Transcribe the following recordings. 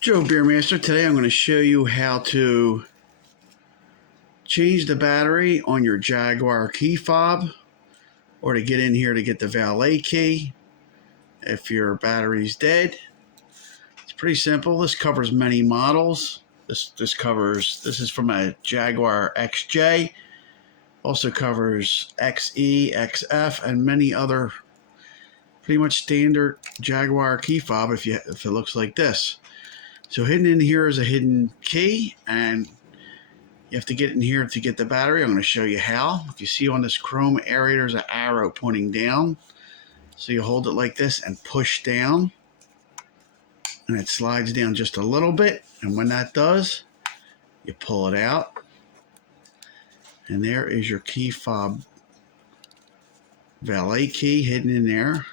Joe Beermaster. Today I'm going to show you how to change the battery on your Jaguar key fob, or to get in here to get the valet key if your battery's dead. It's pretty simple. This covers many models. This is from a Jaguar XJ. Also covers XE, XF, and many other pretty much standard Jaguar key fob if it looks like this. So hidden in here is a hidden key, and you have to get in here to get the battery. I'm going to show you how. If you see on this chrome area, there's an arrow pointing down. So you hold it like this and push down, and it slides down just a little bit. And when that does, you pull it out, and there is your key fob valet key hidden in there.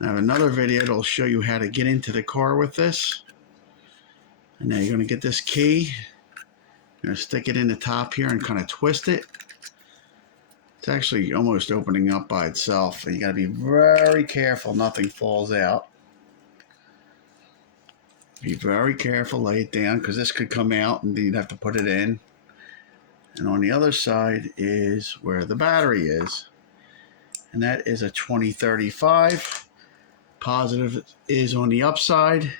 I have another video that'll show you how to get into the car with this. And now you're going to get this key. You're going to stick it in the top here and kind of twist it. It's actually almost opening up by itself. And you got to be very careful nothing falls out. Be very careful, lay it down, because this could come out and you'd have to put it in. And on the other side is where the battery is. And that is a 2035. Positive is on the upside.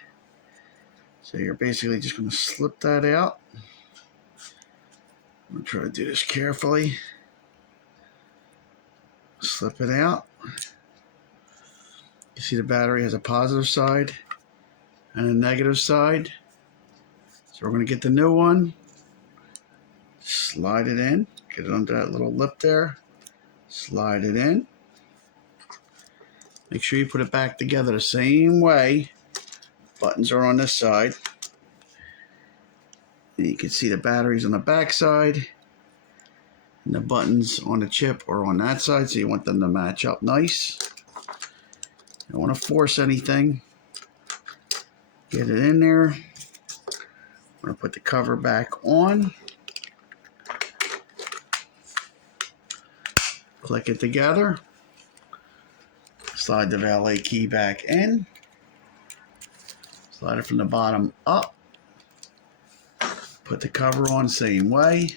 So you're basically just going to slip that out. I'm going to try to do this carefully. Slip it out. You see the battery has a positive side and a negative side. So we're going to get the new one. Slide it in. Get it under that little lip there. Slide it in. Make sure you put it back together the same way. Buttons are on this side. And you can see the batteries on the back side. And the buttons on the chip are on that side, so you want them to match up nice. You don't want to force anything. Get it in there. I'm going to put the cover back on. Click it together. Slide the valet key back in. Slide it from the bottom up. Put the cover on same way.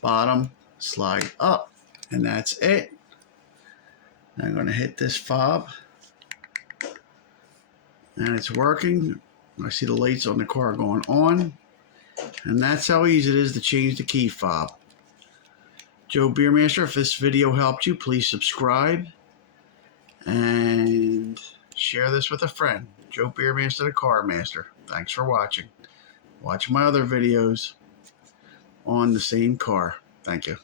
Bottom, slide up, and that's it. Now I'm going to hit this fob, and it's working. I see the lights on the car going on, and that's how easy it is to change the key fob. Joe Beermaster. If this video helped you, please subscribe and share this with a friend. Joe Beermaster, the Car Master. Thanks for watching. Watch my other videos on the same car. Thank you.